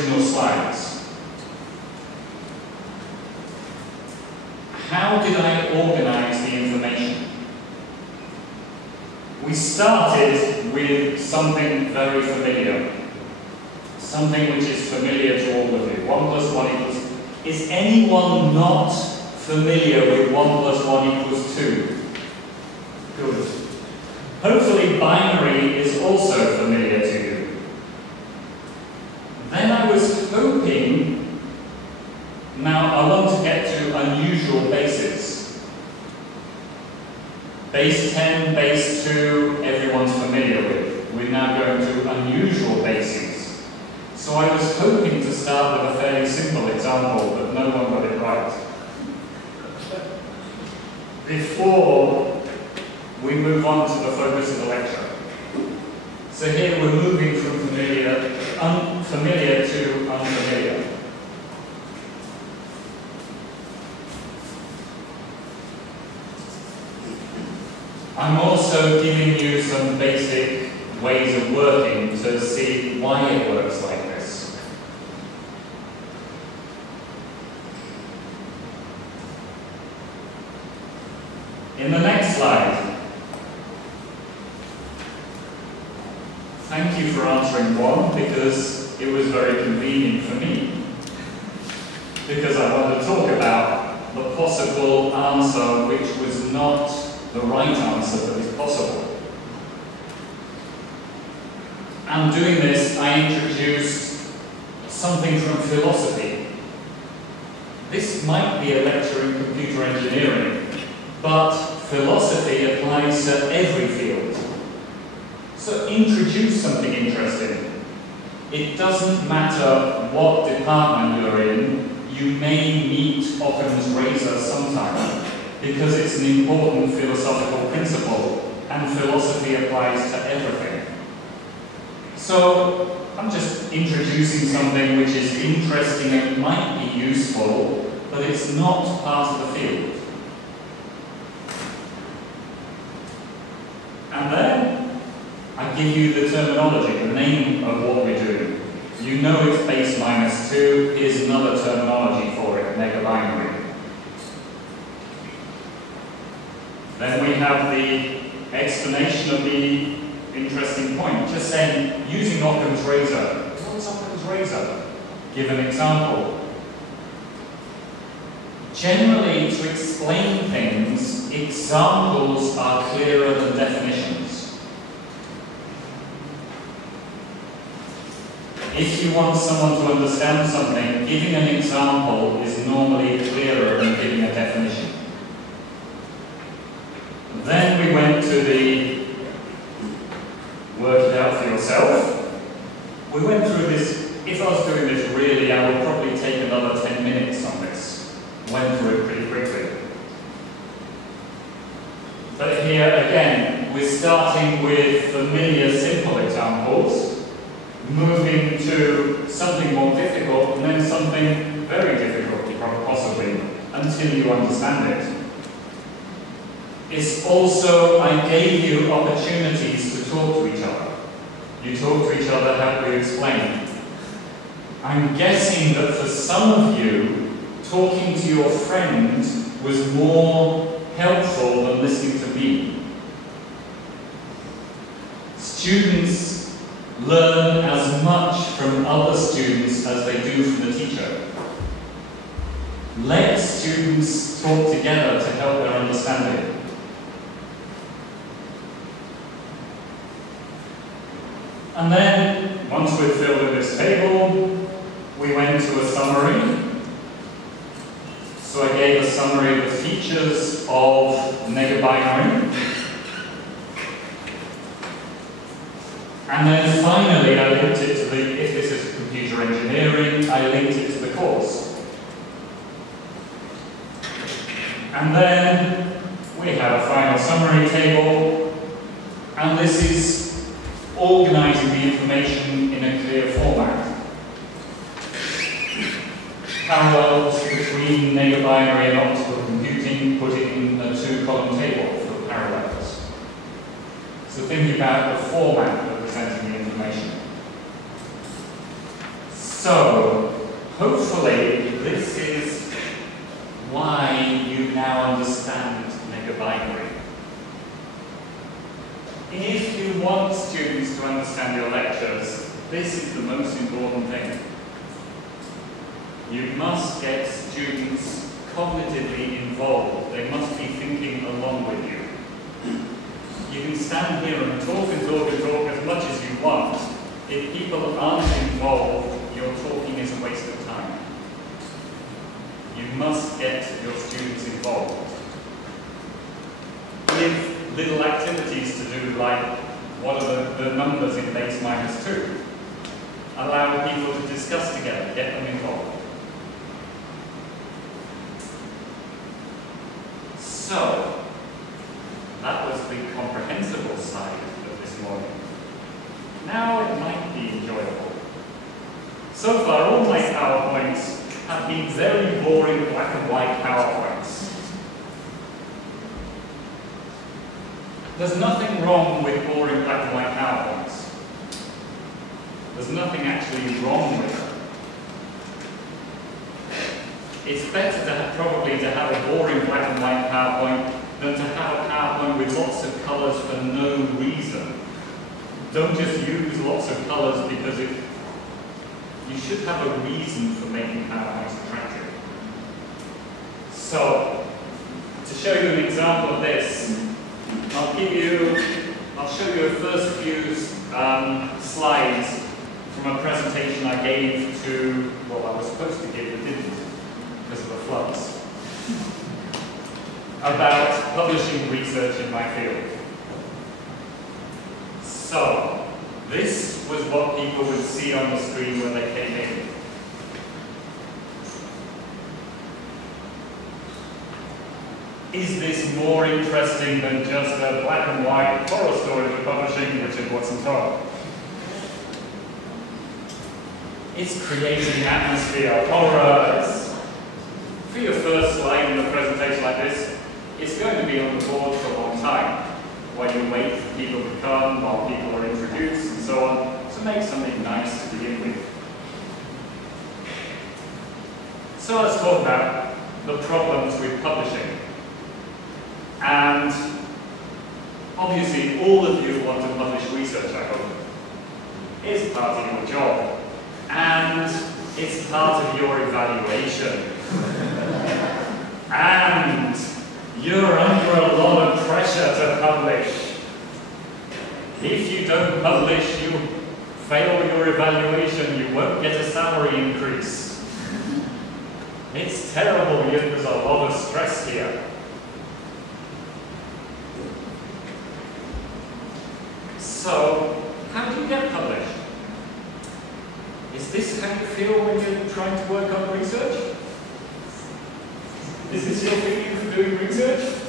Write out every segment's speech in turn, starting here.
original slides. How did I organize the information? We started with something very familiar. Something which is familiar to all of you. 1 plus 1 equals... Is anyone not familiar with 1 plus 1 equals 2? Good. Hopefully binary is also familiar to you. Then I was hoping... Now I want to get to unusual bases. Base 10, base 2, everyone's familiar with. We're now going to unusual bases. So I was hoping to start with a fairly simple example, but no one got it right. Before we move on to the focus of the lecture. So here we're moving from unfamiliar to unfamiliar. I'm also giving you some basic ways of working to see why it works like this. In the next slide, thank you for answering 1 because it was very convenient for me. Because I want to talk about the possible answer which was not the right answer that is possible. And doing this, I introduced something from philosophy. This might be a lecture in computer engineering, but philosophy applies to every field. So introduce something interesting. It doesn't matter what department you're in, you may meet Occam's razor sometime, because it's an important philosophical principle, and philosophy applies to everything. So, I'm just introducing something which is interesting and might be useful, but it's not part of the field. And then, I give you the terminology, the name of what we're doing. You know it's base minus 2, here's another terminology for it, mega binary. Then we have the explanation of the interesting point. Just saying, using Occam's razor. What's Occam's razor? Give an example. Generally, to explain things, examples are clearer than definitions. If you want someone to understand something, giving an example is normally clearer than giving a definition. Then we went to the work it out for yourself. We went through this. If I was doing this really, I would probably take another 10 minutes on this. Went through it pretty quickly. But here again, we're starting with familiar, simple examples, moving to something more difficult, and then something very difficult, possibly, until you understand it. It's also, I gave you opportunities to talk to each other. You talk to each other, how do you explain? I'm guessing that for some of you, talking to your friend was more helpful than listening to me. Students learn as much from other students as they do from the teacher. Let students talk together to help their understanding. And then, once we'd filled in this table, we went to a summary. So I gave a summary of the features of mega binary. And then finally, I linked it to the, if this is computer engineering, I linked it to the course. And then we have a final summary table, and this is organizing the information in a clear format. Parallels between mega binary and optical computing, put it in a 2-column table for parallels. So think about the format of presenting the information. So, hopefully, this is why you now understand mega-binary. If you want students to understand your lectures, this is the most important thing. You must get students cognitively involved. They must be thinking along with you. You can stand here and talk and talk and talk as much as you want. If people aren't involved, your talking is a waste of time. You must get your students involved. Give little activities to do, like what are the numbers in base minus 2. Allow people to discuss together, get them involved. So, that was the comprehensible side of this morning. Now it might be enjoyable. So far, all my PowerPoints have been very boring black and white PowerPoints. There's nothing wrong with boring black and white PowerPoints. There's nothing actually wrong with them. It's better probably to have a boring black and white PowerPoint than to have a PowerPoint with lots of colors for no reason. Don't just use lots of colors because you should have a reason for making PowerPoints attractive. So, to show you an example of this, I'll show you the first few slides from a presentation I gave to, well, I was supposed to give but didn't because of the floods, about publishing research in my field. So, this was what people would see on the screen when they came in. Is this more interesting than just a black and white horror story we're publishing, Richard Watson Todd? It's creating atmosphere, horror. For your first slide in a presentation like this, it's going to be on the board for a long time, while you wait for people to come, while people are introduced, and so on. So make something nice to begin with. So let's talk about the problems with publishing. And obviously all of you want to publish research, I hope. It's part of your job. And it's part of your evaluation. And you're under a lot of pressure to publish. If you don't publish, you fail your evaluation, you won't get a salary increase. It's terrible, there's a lot of stress here. So, how do you get published? Is this how you feel when you're trying to work on research? Is this your feeling for doing research?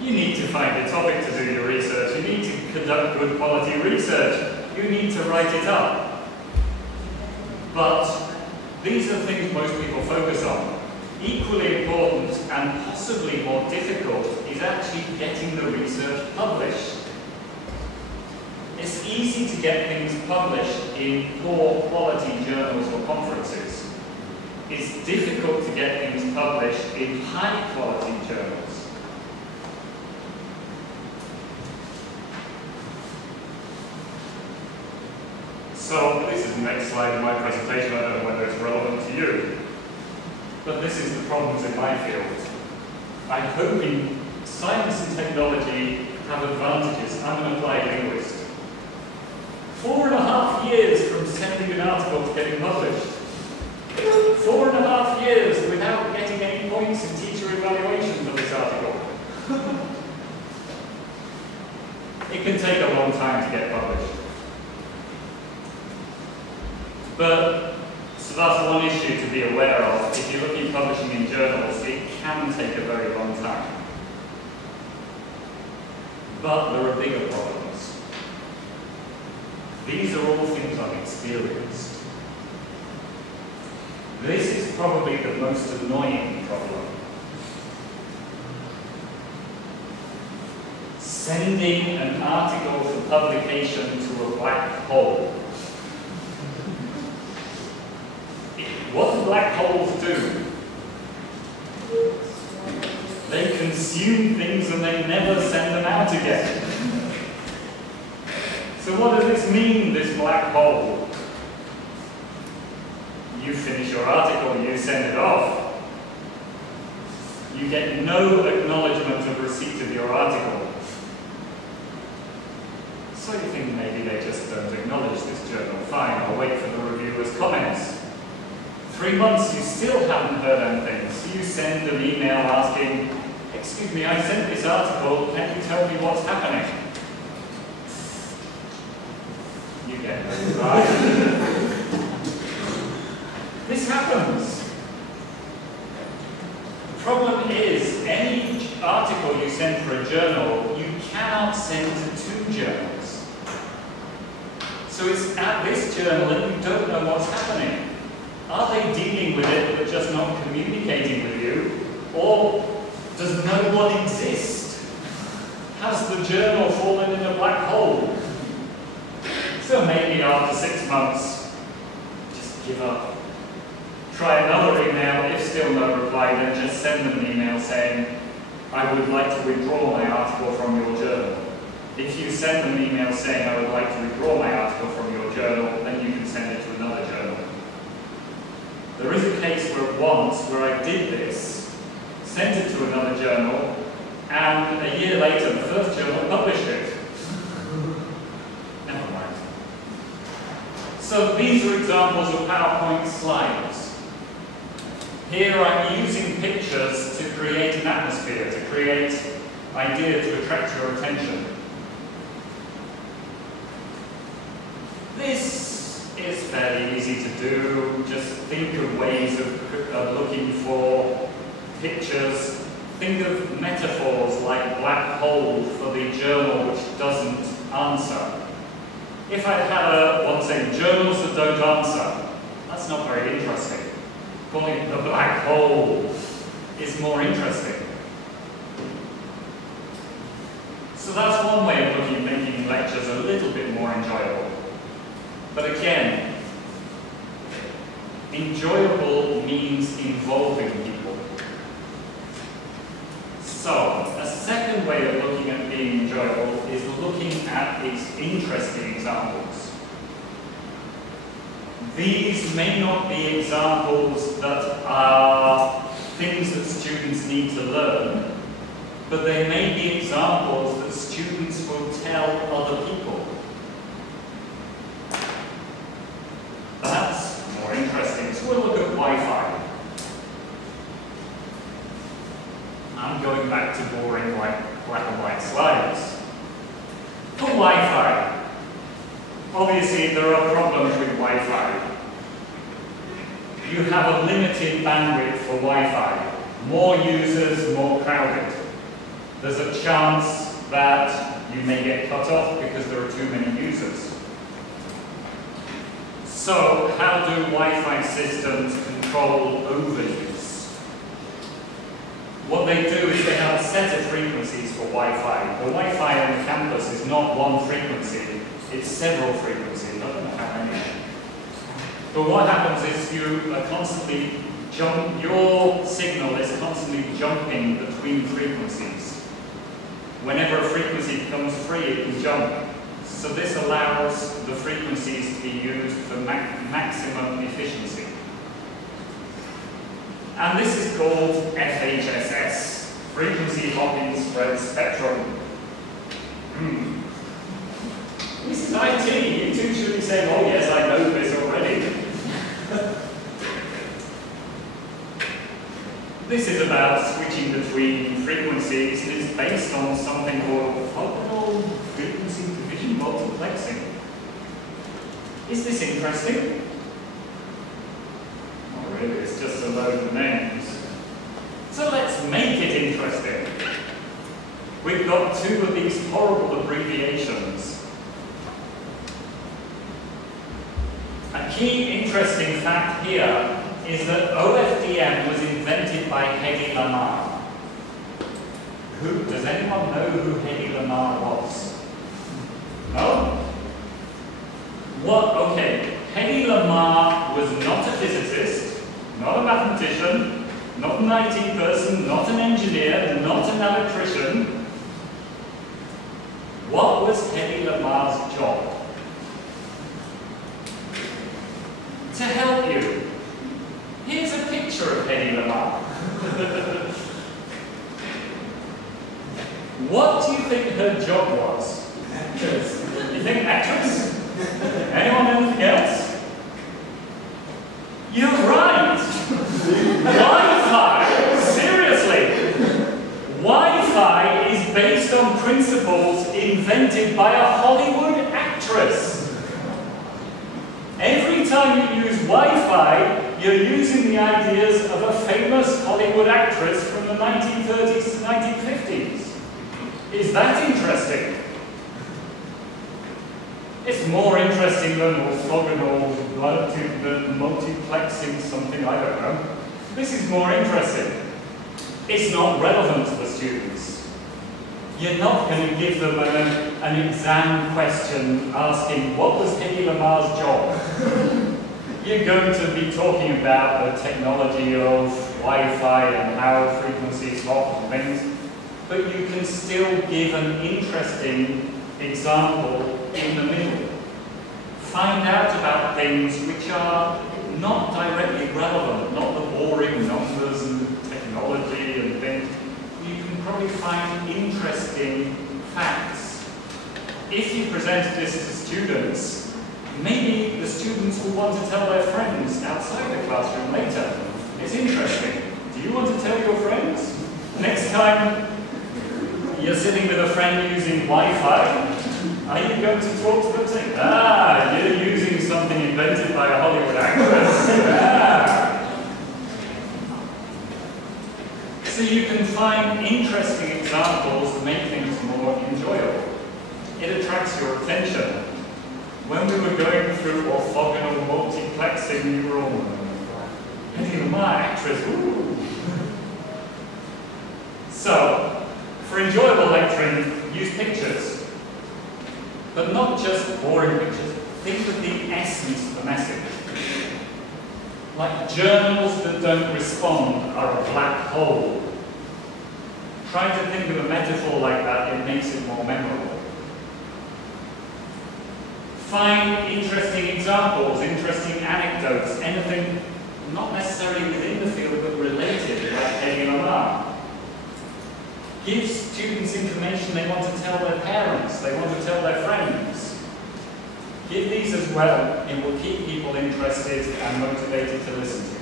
You need to find a topic to do your research. You need to conduct good quality research. You need to write it up. But these are things most people focus on. Equally important and possibly more difficult is actually getting the research published. It's easy to get things published in poor quality journals or conferences. It's difficult to get things published in high quality journals. So this is the next slide in my presentation. I don't know whether it's relevant to you. But this is the problems in my field. I'm hoping science and technology have advantages. I'm an applied linguist. 4.5 years from sending an article to getting published. 4.5 years without getting any points in teacher evaluation for this article. It can take a long time to get published. But, so that's one issue to be aware of. If you're looking at publishing in journals, it can take a very long time. But there are bigger problems. These are all things I've experienced. This is probably the most annoying problem. Sending an article for publication to a black hole. yet. So what does this mean, this black hole? You finish your article, you send it off. You get no acknowledgement of receipt of your article. So you think maybe they just don't acknowledge this journal. Fine, I'll wait for the reviewer's comments. 3 months, you still haven't heard anything. So you send an email asking, excuse me, I sent this article, can you tell me what's happening? You get no reply. This happens. The problem is, any article you send for a journal, you cannot send to 2 journals. So it's at this journal and you don't know what's happening. Are they dealing with it but just not communicating with you? Or does no one exist? Has the journal fallen in a black hole? So maybe after 6 months, just give up. Try another email. If still no reply, then just send them an email saying, I would like to withdraw my article from your journal. If you send them an email saying, I would like to withdraw my article from your journal, then you can send it to another journal. There is a case where I did this, sent it to another journal, and a year later the first journal published it. Never mind. So these are examples of PowerPoint slides. Here I'm using pictures to create an atmosphere, to create idea to attract your attention. This is fairly easy to do. Just think of ways of looking for pictures. Think of metaphors like black hole for the journal which doesn't answer. If I'd had one saying journals that don't answer, that's not very interesting. Calling it the black hole is more interesting. So that's one way of looking at making lectures a little bit more enjoyable. But again, enjoyable means involving people. So, a second way of looking at being enjoyable is looking at its interesting examples. These may not be examples that are things that students need to learn, but they may be examples that students will tell other people. That's more interesting. So we'll look at Wi-Fi. I'm going back to boring black and white slides. For Wi-Fi, obviously there are problems with Wi-Fi. You have a limited bandwidth for Wi-Fi. More users, more crowded. There's a chance that you may get cut off because there are too many users. So, how do Wi-Fi systems control overuse? What they do is they have a set of frequencies for Wi-Fi. The Wi-Fi on the campus is not one frequency, it's several frequencies. I don't know how many. But what happens is you are constantly your signal is constantly jumping between frequencies. Whenever a frequency becomes free, it can jump. So this allows the frequencies to be used for maximum efficiency. And this is called FHSS, Frequency Hopping Spread Spectrum. This is IT. You two should be saying, oh yes, I know this already. This is about switching between frequencies and is based on something called functional frequency division multiplexing. Is this interesting? Not really, it's just a load of names. So let's make it interesting. We've got 2 of these horrible abbreviations. A key interesting fact here is that OFDM was invented by Hedy Lamarr. Does anyone know who Hedy Lamarr was? No? Okay, Hedy Lamarr was not a physicist, not a mathematician, not an IT person, not an engineer, not an electrician. What was Hedy Lamarr's job? To help you. Here's a picture of Hedy Lamarr. What do you think her job was? Actress. You think actress? Anyone anything else? You're right! Wi-Fi! Seriously! Wi-Fi is based on principles invented by a Hollywood actress. Every time you use Wi-Fi, you're using the ideas of a famous Hollywood actress from the 1930s to 1950s. Is that interesting? It's more interesting than orthogonal multiplexing something, I don't know. This is more interesting. It's not relevant to the students. You're not going to give them an exam question asking, what was Hedy Lamarr's job? You're going to be talking about the technology of Wi-Fi and how frequencies swap and things, but you can still give an interesting example in the middle. Find out about things which are not directly relevant, not the boring numbers and technology and things. You can probably find interesting facts. If you presented this to students, maybe the students will want to tell their friends outside the classroom later. It's interesting. Do you want to tell your friends? Next time you're sitting with a friend using Wi-Fi, are you going to talk to them saying, you're using something invented by a Hollywood actress? So you can find interesting examples to make things more enjoyable. It attracts your attention. When we were going through orthogonal multiplexing, you were all, Hedy Lamarr, actress, ooh. So, for enjoyable lecturing, use pictures. But not just boring pictures. Think of the essence of the message. Like journals that don't respond are a black hole. Try to think of a metaphor like that, it makes it more memorable. Find interesting examples, interesting anecdotes, anything not necessarily within the field but related, like Hedy Lamarr. Give students information they want to tell their parents, they want to tell their friends. Give these as well, it will keep people interested and motivated to listen to you.